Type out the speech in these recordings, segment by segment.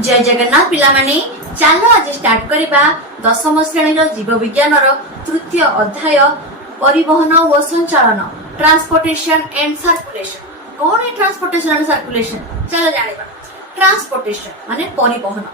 जय जगन्नाथ पिलामाने चलो आज स्टार्ट करिबा दशम श्रेणी जीव विज्ञान तृतीय अध्याय परिवहन व संचालन ट्रांसपोर्टेशन एंड सर्कुलेशन। कौन है ट्रांसपोर्टेशन एंड सर्कुलेशन? चलो जानिबा। ट्रांसपोर्टेशन माने परिवहन,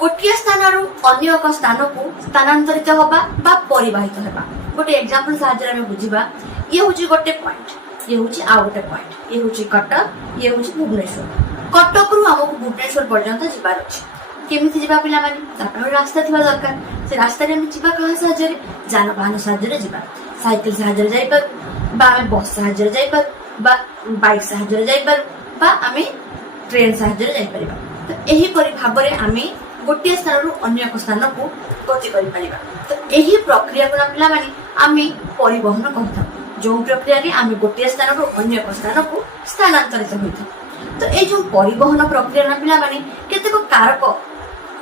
गोटे स्थान अन्य एक स्थान को स्थानांतरित होगा बा परिवाहित होगा। गोटे एग्जांपल साहाय्य में बुझिबा। ये होची गोटे पॉइंट, ये होची आ गोटे पॉइंट, ये होची कटक, ये होची भुवनेश्वर। कटक रु हमको भुवनेश्वर पर्यंत जिबार अछि। केमिति जिबा पिला माने तापर रास्ता थिबा दरकार। से रास्ता रे हम जिबा कहा साहाय्य रे? जानवाहन साहाय्य रे जिबा। साइकिल साहाय्य रे जाई पर बा बस साहाय्य रे जाई पर बा बाइक साहाय्य रे जाई पर बा आमे ट्रेन साहाय्य रे जाई परिबा। तो एही परि भाबरे आमे गोटे स्थान रु अन्य एक स्थान को गति करि परिबा। तो एही प्रक्रिया को पिला माने आमे परिवहन कहता। जो प्रक्रिया रे आमे गोटे स्थान रु अन्य एक स्थान को स्थानांतरित होइथा। तो ए जो परिवहन प्रक्रिया ना पिला माने केतेको कारक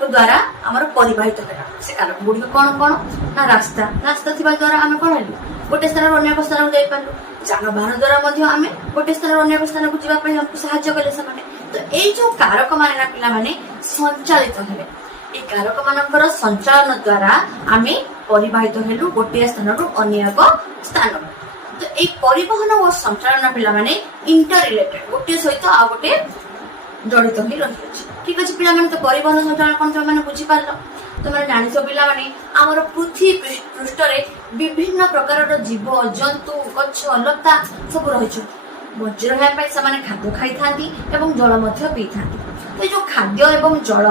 द्वारा हमर परिवाहित होला। से कारक गुडी कोन कोन ना रास्ता थिबा द्वारा आमे कोन हलु गोटे स्थान रु अन्य एक स्थान को जाई पारलु। जानवाहन द्वारा मध्ये आमे गोटे स्थान रु अन्य एक स्थान को जिबा पय हमको सहाय्य कले समाने। तो ए जो कारक माने ना पिला माने संचालित हेले। ए कारक मानकर संचालन द्वारा आमे परिवाहित हेलु गोटे स्थान रु अन्य एक स्थान। तो ए परिवहन और संचालन पिला माने इंटर रिलेटेड, गोटे सहित आ गोटे जड़ित होई रही अछि। ठीक अछि पिला माने। तो परिवहन संचालन कोन त माने बुझी पारलो। तो माने जानिसो पिला माने हमर पृथ्वी पृष्ठ रे विभिन्न प्रकार जीव जंतु गछ लता सब रहि छ। वज्र है पे समान खाद्य खाई थांती एवं जल मध्य पी थांती। तो जो खाद्य एवं जल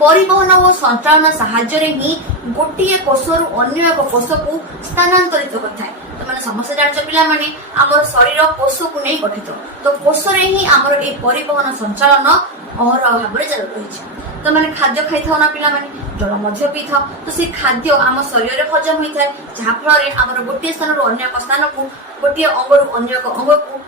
परिवहन और संचालन सहाय्य रे ही गोटिए कोषरु अन्य एक कोष को स्थानांतरित होता है। तो मैंने समस्त जान पिला माने हमर शरीर कोष को नहीं गठित। तो कोष रे ही हमर ए परिवहन संचालन और भाबरे चल रही है। तो मैंने खाद्य खाई थाउ ना पिला माने जल मध्य पी थाउ। तो से खाद्य आम शरीर रे हजम होई थाए, जहा फल रे हमर गोटे स्थान रु अन्य एक स्थान को गोटे अंग रु अन्य एक अंग को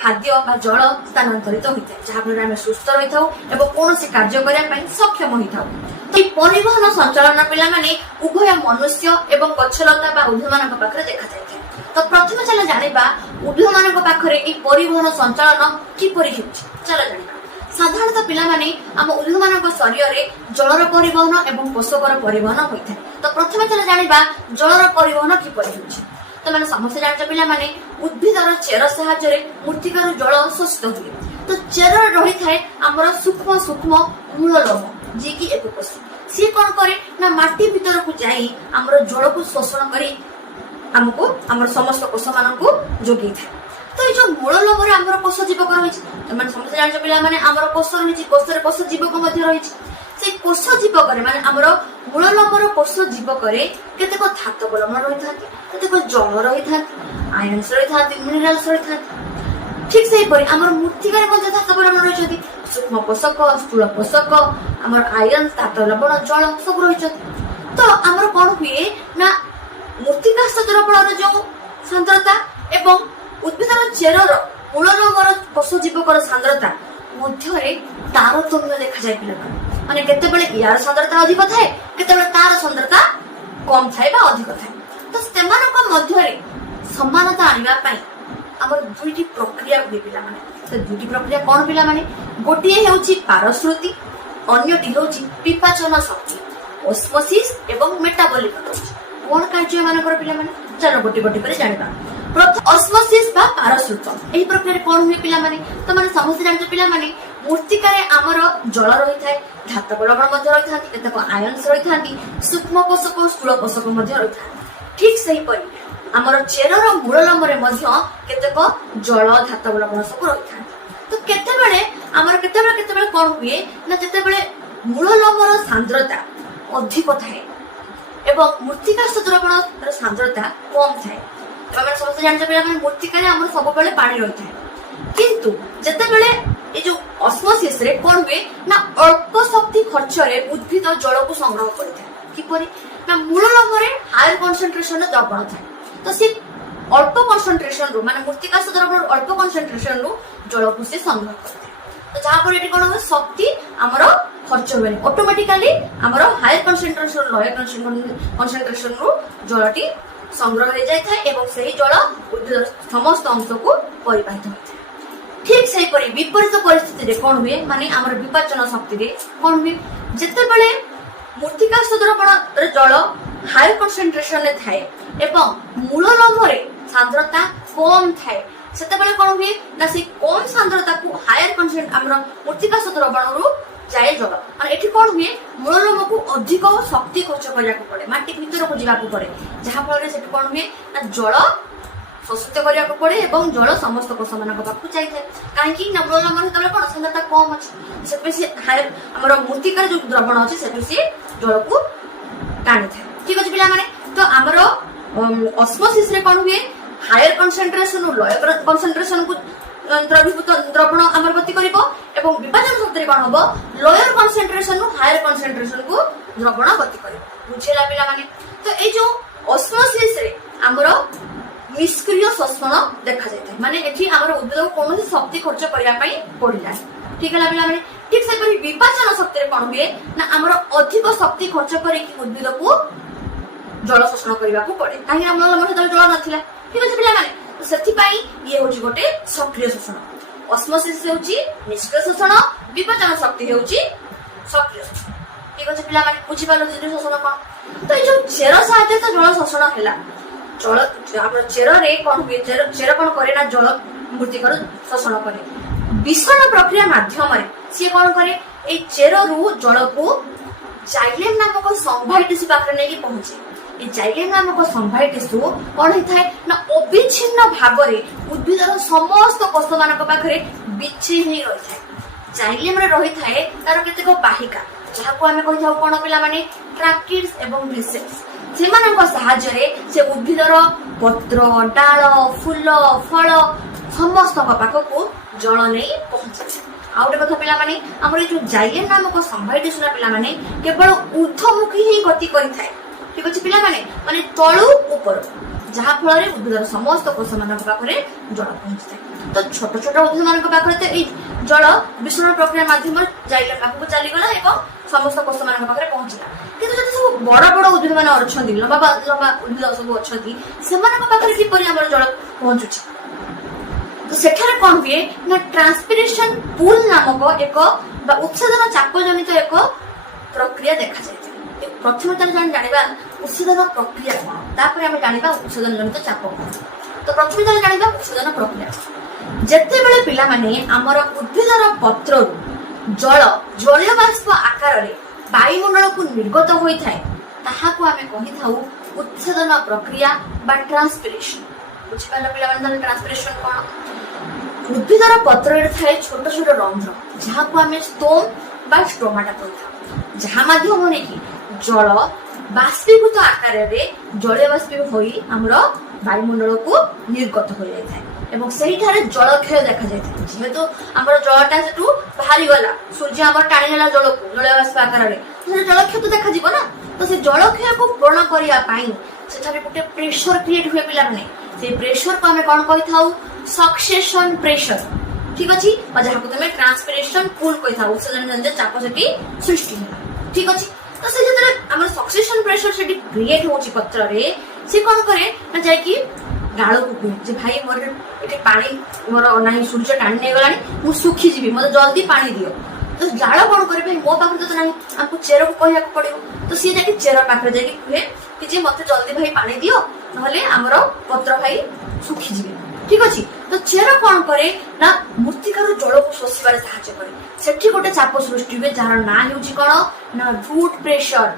खाद्य बा जल स्थानांतरित होता है, जहाँ फल सुस्थ रही था एवं कौन से कार्य करने सक्षम होता। तो परिवहन संचालन पिला माने उभय मनुष्य एवं गछलता बा उद्भिद मान पाखरे देखा जाए। तो प्रथम चलो जानिबा उद्भिद मान पाखरे ए परिवहन संचालन किपरि होछि। चलो जानिबा। साधारणतः पिला माने हम उद्भिद मान शरीर रे जलर परिवहन एवं पोषकर परिवहन होइଥାଏ। तो प्रथम चलो जानिबा जलर परिवहन किपरि होछि। तो मैंने समस्त जान पिला माने उद्भिदर चेर साहाय्य रे मूर्तिकार जल शोषित हुए। तो चेर रही थाए हमर सूक्ष्म सूक्ष्म मूल लवण जे कि एपोकोसी। सी कोन करे ना माटी भीतर को जाई हमर जल को शोषण करी हमको हमर समस्त कोष मान को जोगी थाए। तो ये जो मूल लवण हमर कोष जीवक रही छै। तो मैंने समस्त जान पिला माने हमर कोष रही छै, कोष रे कोष जीवक मध्य रही छै। से कोष जीवक रे माने हमर मूल लवण कोष जीवक रे केतेको धातु लवण रही थाନ୍ତି, केतेको जल रही थाନ୍ତି, आयन्स रही थाନ୍ତି, मिनरल्स रही थाନ୍ତି। ठीक से परि हमर मूर्तिका रे मध्ये धातु लवण रही छथि। सूक्ष्म पोषक, स्थूल पोषक, हमर आयरन, धातु लवण, जल सब रही छथि। तो हमर कोन हुए ना मूर्तिका द्रवणर जो सांद्रता एवं उद्भिदर चेरर मूल लवण कोष जीवकर सांद्रता मध्यरे तारतम्य देखा जाय पिला माने केतेबेले यार सांद्रता अधिक थाए, केतेबेले तार सांद्रता कम थाए बा अधिक थाए। तो सेमानक मध्यरे समानता आनिबा पई हमर दुईटी प्रक्रिया होई पिला माने। तो दुईटी प्रक्रिया कोन पिला माने गोटिए हेउची पारश्रुति, अन्यटी हेउची पिपाचन शक्ति, ऑस्मोसिस एवं मेटाबॉलिक प्रोसेस। कोन कार्य मानकर पिला माने चलो गोटी गोटी करे जानिबा। प्रथम ऑस्मोसिस बा पारश्रुत एही प्रक्रिया कोन होई पिला माने। तो माने समस्त जानते पिला माने मूर्तिका रे हमर जल रही थाए, धातु लवण मध्य रही थांती, केतेको आयन्स रही थांती, सूक्ष्म पोषक स्थूल पोषक मध्य रही थांती। ठीक सही परि हमर चेरर मूल लवण रे मध्य केतेको जल धातु लवण सब रही थांती। तो केतेबेले हमर केतेबेले कोन हुए ना जेतेबेले मूल लवण सांद्रता अधिक थाए एवं मूर्तिका द्रवणर सांद्रता कम थाए। तो हम समस्त जानते पिला माने मूर्तिका रे हमर सब बेले पानी रही थाए, किंतु जेतेबेले ए जो ऑस्मोसिस रे कोन हुए ना अल्प शक्ति खर्च रे उद्भिद जल को संग्रह करथाय। किपरि ना मूल लवण रे हायर कंसंट्रेशन द्रवण थाय। तो से अल्प कंसंट्रेशन रु माने मूर्तिका द्रवण अल्प कंसंट्रेशन रु जल को से संग्रह करथाय। तो जहा पर एटी कोन हो शक्ति हमर खर्च होय ऑटोमेटिकली हमर हायर कंसंट्रेशन लोअर कंसंट्रेशन रु जलटी संग्रह हो जाय थाय एवं सही जल उद्भिद समस्त अंश को परिवाहित होय थाय। ठीक सेपरी विपरीत परिस्थिति कौन हुए माने आमर विपाचन शक्ति रे कौन हुए जेतेबेले मृत्तिका द्रवण जल हाई कंसंट्रेशन रे थाए एवं मूल लम्बरे सांद्रता कम थाए सेतेबेले कौन हुए ना से कम सांद्रता को हायर कंसंट आमर मृत्तिका द्रवण रु जाए जल माने एठी कौन हुए मूल लम्ब को अधिक शक्ति खर्च करिया को पड़े माटी भीतर को जिवा को पड़े जहा फल रे सेठी कौन हुए ना जल शोषित करिया को पड़े एवं जल समस्त कोष मानक पाखु जाई थाए काहेकि ना मूल लम्ब रे कौन सांद्रता कम अछि सेपे से हायर आमर मृत्तिका जो द्रवण अछि सेपे से जल को टाणी थाए ठीक अछि पिला माने तो आमर ऑस्मोसिस रे कौन हुए हायर कंसंट्रेशन और लोअर कंसंट्रेशन को द्रवीभूत द्रवण आमर गति करिवो एवं विभाजन शक्ति कौन हबो लोअर कंसंट्रेशन और हायर कंसंट्रेशन को द्रवण गति करिवो बुझेला पिला माने तो ए जो ऑस्मोसिस रे आमर निष्क्रिय शोषण देखा जाय माने एठी आमर उद्भिद को कोनोसी शक्ति खर्च करिया पई पड़िला ठीक है पिला माने ठीक से करी विभाजन शक्ति रे कौन हुए ना आमर अधिक शक्ति खर्च करी उद्भिद को जल शोषण करबा को पड़े काहे हमर लम्ब जल नथिला ठीक अछि पिला माने तो सेति पई ये होची गोटे सक्रिय शोषण ऑस्मोसिस होची निष्क्रिय शोषण विभाजन शक्ति होची सक्रिय शोषण ठीक अछि पिला माने बुझि पालो जे शोषण कोन तो ए जो चेर साहाय्य तो जल शोषण हैला जल हमर चेर रे कोन हुए चेर कोन करे ना जल मृत्तिका शोषण करे विषण प्रक्रिया माध्यम रे से कोन करे ए चेर रु जल को जाइलेम नामक संभाई टिश्यू पाखरे नेकी पहुंचे ए जाइलेम नामक संभाई टिश्यू कोन हिथाय ना अविच्छिन्न भाबरे उद्भिदर समस्त कोष मानक पाखरे बिछि नै रहि थाय जाइलेम रे रहि थाय तार केतेक बाहिका जहा को हमें कहि जाऊ कोन पिला माने ट्राकिड्स एवं रिसेप्स सेमानक सहाय्य रे से उद्भिदर पत्र डाल फूल फल समस्त पाखको जल नै पहुंचे आ गोटे कथा पिला माने हमर जो जाइलेम नामक संभाई टिश्यू ना पिला माने केवल ऊर्ध्वमुखी ही गति करि थाय ठीक अछि पिला माने माने तळु ऊपर जहा फल रे उद्भिदर समस्त कोष मानक पाखरे जल पहुंचे तो छोट छोट उद्भिद मानक पाखरे तो ए जल विषण प्रक्रिया माध्यम जाइलेम पाखको चली गला एवं समस्त कोष मानक पाखरे पहुंचला किंतु जति सब बड़ बड़ उद्भिद माने अछंती लंबा लंबा उद्भिद सब अछंती सेमानक पाखरे कि परि हमर जल पहुंचुछि तो सेठारे कोन हुए ना ट्रांसपिरेशन पूल नामक एक उत्सेदन चाप जनित एक प्रक्रिया देखा जाय प्रथम जन जानिबा उत्सेदन प्रक्रिया तापर हम जानिबा उत्सेदन जनित चाप तो प्रथम जन जानिबा उत्सेदन प्रक्रिया जेते बेले पिला माने हमर उद्भिदर पत्र जल जलीय बाष्प आकार रे वायुमंडल को निर्गत होई थाए ताहा को हमें कहि थाउ उत्सेदन प्रक्रिया बा ट्रांसपिरेशन बुझ पाला पिला माने ट्रांसपिरेशन कोन उद्भिदर पत्र रे थाए छोट छोट रंध्र जहा को हमें स्टोम बा स्टोमाटा कहथाउ जहा माध्यम होने की जल बाष्पीभूत आकार रे जलीय बाष्पीभूत होई हमरो वायुमंडल को निर्गत हो जाय थाए एवं सही थारे जल क्षय देखा जाय थाए जेहेतु हमरो जलटा सेटू बाहरी गला सूर्य हमर टाणी नेला जल को जलीय बाष्प आकार रे तो जल क्षय तो देखा जीवो ना तो से जल क्षय को पूर्ण करिया पाई सेठारे गोटे प्रेशर क्रिएट हुए पिला माने से प्रेशर को हमें कोन कहि थाउ सक्सेशन प्रेशर ठीक अछि और जहा को तमे ट्रांसपिरेशन पूल कहि थाउ उत्सेदन जनित चाप सेठी सृष्टि होला ठीक अछि तो से जतरे हमर सक्सेशन प्रेशर सेठी क्रिएट होची पत्र रे से कोन करे ना जाय कि डाळ को कुए जे भाई मोर एटे पानी मोर नाही सूर्य टाणी नै गलानी मु सुखी जीवी मते जल्दी पानी दियो तो डाळ कोन करे भाई मो पाखरे तो नाही आपको चेर को कहिया को पड़िबो तो सी जाके चेर पाखरे जाय कि कुए कि जे मते जल्दी भाई पानी दियो नहले हमरो पत्र भाई सुखी जीवी ठीक अछि तो चेर कोन करे ना मृत्तिकार जल को शोषिबार सहायता करे सेठी गोटे चाप सृष्टि हुए जार ना हेउची कोन ना रूट प्रेशर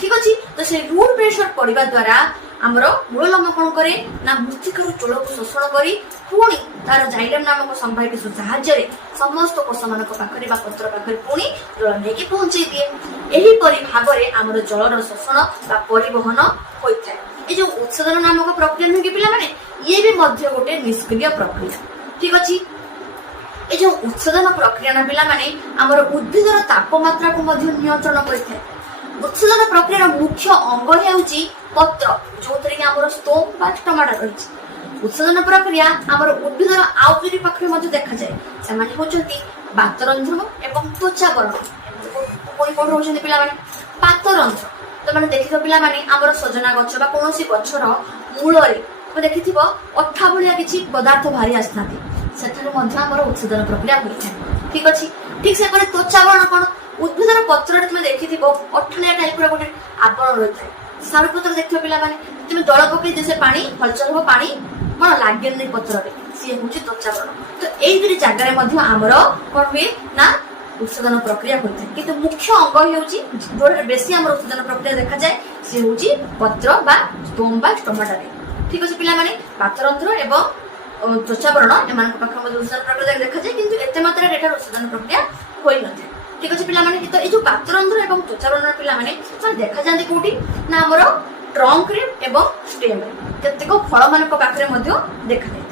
ठीक अछि तो से रूट प्रेशर पड़िबा द्वारा हमरो मूल लम्ब कोन करे ना मृत्तिकार जल को शोषण करी पुणी तार जाइलेम नामक संभाई टिश्यू सहायता रे समस्त कोष मानक पाखरे बा पत्र पाखरे पुणी जल नेकी पहुंचै दिए एही परि भागरे हमरो जलर शोषण बा परिवहन होई थाए ए जो उत्सेदन नामक प्रक्रिया नै कि पिला माने ये भी मध्य गोटे निष्क्रिय प्रक्रिया ठीक अछि ए जो उत्सेदन प्रक्रिया ना पिला माने हमर उद्भिदर तापमात्रा को मध्य नियंत्रण करिथाय उत्सेदन प्रक्रिया मुख्य अंग हेउची पत्र जोतरे कि हमर स्टोम बा टमाटर रहिछि उत्सेदन प्रक्रिया हमर उद्भिदर आउटरी पाखरे मध्य देखा जाय से माने होचंती बातरंध्र एवं त्वचा वर्ण कोई कोन होचंती पिला माने पातरंध्र तो माने देखितो पिला माने हमर सजना गछ बा कोनोसी गछर मूल रे देखिथिबो अठा भलिया किछि पदार्थ भारी आसनाती ସେଠାରେ ମଧ୍ୟ ଆମର ଉତ୍ସେଦନ ପ୍ରକ୍ରିୟା ହୋଇଥାଏ। ଠିକ ଅଛି। ଠିକ ସେପରି ତ୍ୱଚାବରଣ କଣ? ଉଦ୍ଭିଦର ପତ୍ରରେ ତୁମେ ଦେଖିଥିବ ଅଠଳିଆ ଟାଇପର ଗୋଟେ ଆବରଣ ରହିଥାଏ। ସାରୁ ପତ୍ର ଦେଖିବ ପିଲାମାନେ, ତୁମେ ଦଳ ପକେଇ ଦିଅ ସେ ପାଣି ହଲଚଲ ହବ, ପାଣି କଣ ଲାଗେନି ପତ୍ରରେ, ସିଏ ହଉଛି ତ୍ୱଚାବରଣ। ତ ଏଇ ଦୁଇଟି ଜାଗାରେ ମଧ୍ୟ ଆମର କଣ ହୁଏ ନା ଉତ୍ସେଦନ ପ୍ରକ୍ରିୟା ହୋଇଥାଏ। କିନ୍ତୁ ମୁଖ୍ୟ ଅଙ୍ଗ ହେଉଛି ଯୋଉଟା ବେଶୀ ଆମର ଉତ୍ସେଦନ ପ୍ରକ୍ରିୟା ଦେଖାଯାଏ ସେ ହଉଛି ପତ୍ର ବା ଷ୍ଟୋମ୍ ବା ଷ୍ଟୋମାଟାରେ। ଠିକ ଅଛି ପିଲାମାନେ, ପାତରନ୍ଧ୍ର ଏବଂ ତ୍ୱଚାବରଣ ଏମାନଙ୍କ ପାଖରେ ମଧ୍ୟ ଉତ୍ସେଦନ ପ୍ରକ୍ରିୟା ଦେଖାଯାଏ, କିନ୍ତୁ ଏତେ ମାତ୍ରାରେ ଏଠାରେ ଉତ୍ସେଦନ ପ୍ରକ୍ରିୟା ହୋଇନଥାଏ। ଠିକ ଅଛି ପିଲାମାନେ, ତ ଏଇ ଯୋଉ ପାତରନ୍ଧ୍ର ଏବଂ ତ୍ୱଚାବରଣ ପିଲାମାନେ ଦେଖାଯାନ୍ତି କୋଉଠି ନା ଆମର ଟ୍ରଙ୍କରେ ଏବଂ ଷ୍ଟେମ୍ରେ, କେତେକ ଫଳ ମାନଙ୍କ ପାଖରେ ମଧ୍ୟ ଦେଖାଯାଇଥାଏ।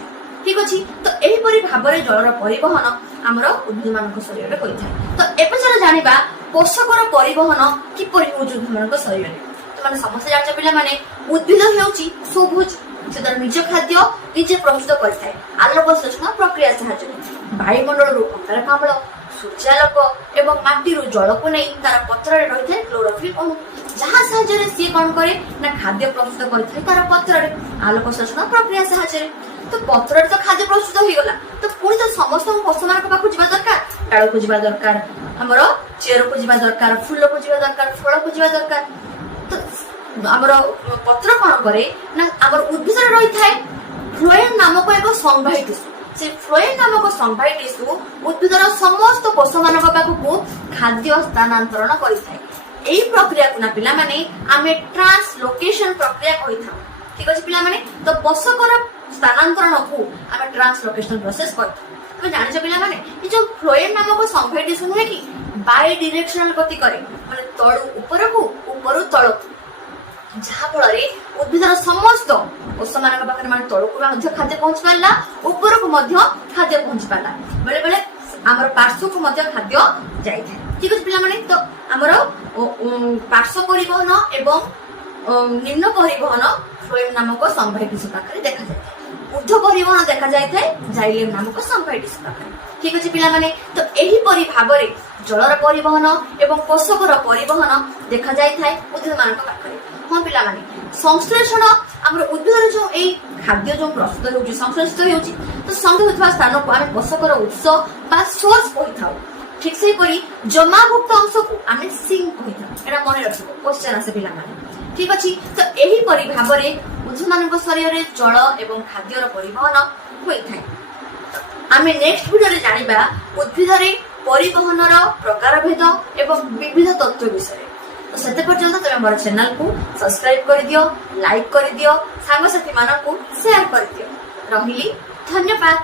ଠିକ ଅଛି। ତ ଏହିପରି ଭାବରେ ଜଳର ପରିବହନ ଆମର ଉଦ୍ଭିଦ ମାନଙ୍କ ଶରୀରରେ ହୋଇଥାଏ। ତ ଏବେ ଚାଲ ଜାଣିବା ପୋଷକର ପରିବହନ କିପରି ହେଉଛି ଉଦ୍ଭିଦ ମାନଙ୍କ ଶରୀରରେ। ମାନେ ସମସ୍ତେ ଜାଣିଛ ପିଲାମାନେ, ଉଦ୍ଭିଦ ହେଉଛି ସୁଭୋଜୀ, ସେ ତାର ନିଜ ଖାଦ୍ୟ ନିଜେ ପ୍ରସ୍ତୁତ କରିଥାଏ ଆଲୋକ ସଂଶ୍ଳେଷଣ ପ୍ରକ୍ରିୟା ସାହାଯ୍ୟରେ। ବାୟୁମଣ୍ଡଳରୁ ଅଙ୍ଗାରକାମ୍ଳ, ସୂର୍ଯ୍ୟାଲୋକ ଏବଂ ମାଟିରୁ ଜଳକୁ ନେଇ ତାର ପତ୍ରରେ ରହିଥାଏ କ୍ଲୋରୋଫିଲ୍ ଅଣୁ, ଯାହା ସାହାଯ୍ୟରେ ସିଏ କଣ କରେ ନା ଖାଦ୍ୟ ପ୍ରସ୍ତୁତ କରିଥାଏ ତାର ପତ୍ରରେ ଆଲୋକ ସଂଶ୍ଳେଷଣ ପ୍ରକ୍ରିୟା ସାହାଯ୍ୟରେ। ତ ପତ୍ରରେ ତ ଖାଦ୍ୟ ପ୍ରସ୍ତୁତ ହେଇଗଲା, ତ ପୁଣି ତ ସମସ୍ତଙ୍କୁ ପଶୁମାନଙ୍କ ପାଖକୁ ଯିବା ଦରକାର, ଡାଳକୁ ଯିବା ଦରକାର, ଆମର ଚେରକୁ ଯିବା ଦରକାର, ଫୁଲକୁ ଯିବା ଦରକାର, ଫଳକୁ ଯିବା ଦରକାର। ତ ଆମର ପତ୍ର କଣ କରେ ନା ଆମର ଉଦ୍ଭିଦରେ ରହିଥାଏ ଫ୍ଲୋଏମ ନାମକ ଏକ ସଂବାହୀ ଟିସୁ। ସେ ଫ୍ଲୋଏମ ନାମକ ସଂବାହୀ ଟିସୁ ଉଦ୍ଭିଦର ସମସ୍ତ କୋଷମାନଙ୍କ ପାଖକୁ ଖାଦ୍ୟ ସ୍ଥାନାନ୍ତରଣ କରିଥାଏ। ଏହି ପ୍ରକ୍ରିୟାକୁ ନା ପିଲାମାନେ ଆମେ ଟ୍ରାନ୍ସଲୋକେସନ ପ୍ରକ୍ରିୟା କହିଥାଉ। ଠିକ ଅଛି ପିଲାମାନେ, ତ ପୋଷକର ସ୍ଥାନାନ୍ତରଣକୁ ଆମେ ଟ୍ରାନ୍ସଲୋକେସନ ପ୍ରୋସେସ କହିଥାଉ। ତମେ ଜାଣିଛ ପିଲାମାନେ, ଏ ଯୋଉ ଫ୍ଲୋଏମ ନାମକ ସଂବାହୀ ଟିସୁ ନୁହେଁ କି ବାଇ ଡିରେକ୍ସନାଲ ଗତି କରେ, ମାନେ ତଳୁ ଉପରକୁ ଉପରୁ ତଳକୁ, ଯାହା ଫଳରେ ଉଦ୍ଭିଦର ସମସ୍ତ କୋଷମାନଙ୍କ ପାଖରେ ମାନେ ତଳକୁ ମଧ୍ୟ ଖାଦ୍ୟ ପହଞ୍ଚି ପାରିଲା, ଉପରକୁ ମଧ୍ୟ ଖାଦ୍ୟ ପହଞ୍ଚି ପାରିଲା, ବେଳେ ବେଳେ ଆମର ପାର୍ଶ୍ୱକୁ ମଧ୍ୟ ଖାଦ୍ୟ ଯାଇଥାଏ। ଠିକ ଅଛି ପିଲାମାନେ, ତ ଆମର ପାର୍ଶ୍ୱ ପରିବହନ ଏବଂ ନିମ୍ନ ପରିବହନ ଫ୍ଲୋଏମ ନାମକ ସଂବାହୀ ଟିସୁ ପାଖରେ ଦେଖାଯାଇଥାଏ। ঊର୍ଧ୍ୱ ପରିବହନ ଦେଖାଯାଇଥାଏ ଜାଇଲେମ ନାମକ ସଂବାହୀ ଟିସୁ ପାଖରେ। ଠିକ ଅଛି ପିଲାମାନେ, ତ ଏହିପରି ଭାବରେ ଜଳର ପରିବହନ ଏବଂ ପୋଷକର ପରିବହନ ଦେଖାଯାଇଥାଏ ଉଦ୍ଭିଦ ମାନଙ୍କ ପାଖରେ। ହଁ ପିଲାମାନେ, ସଂଶ୍ଳେଷଣ ଆମର ଉଦ୍ଭିଦର ଯୋଉ ଏଇ ଖାଦ୍ୟ ଯୋଉ ପ୍ରସ୍ତୁତ ହେଉଛି, ସଂଶ୍ଳେଷିତ ହେଉଛି, ତ ସଂଗ୍ରହ ହେଉଥିବା ସ୍ଥାନକୁ ଆମେ ପୋଷକର ଉତ୍ସ ବା ସୋର୍ସ କହିଥାଉ। ଠିକ ସେହିପରି ଜମାଭୁକ୍ତ ଅଂଶକୁ ଆମେ ସିଙ୍କ କହିଥାଉ। ଏଟା ମନେ ରଖିବ, କ୍ୱେଶ୍ଚନ ଆସେ ପିଲାମାନେ। ଠିକ ଅଛି। ତ ଏହିପରି ଭାବରେ ଉଦ୍ଭିଦ ମାନଙ୍କ ଶରୀରରେ ଜଳ ଏବଂ ଖାଦ୍ୟର ପରିବହନ ହୋଇଥାଏ। ଆମେ ନେକ୍ସଟ ଭିଡିଓରେ ଜାଣିବା ଉଦ୍ଭିଦରେ ପରିବହନର ପ୍ରକାରଭେଦ ଏବଂ ବିବିଧ ତତ୍ତ୍ୱ ବିଷୟରେ। ତ ସେତେ ପର୍ଯ୍ୟନ୍ତ ତମେ ମୋର ଚ୍ୟାନେଲକୁ ସବସ୍କ୍ରାଇବ କରିଦିଅ, ଲାଇକ୍ କରିଦିଅ, ସାଙ୍ଗସାଥୀ ମାନଙ୍କୁ ସେୟାର କରିଦିଅ। ରହିଲି, ଧନ୍ୟବାଦ।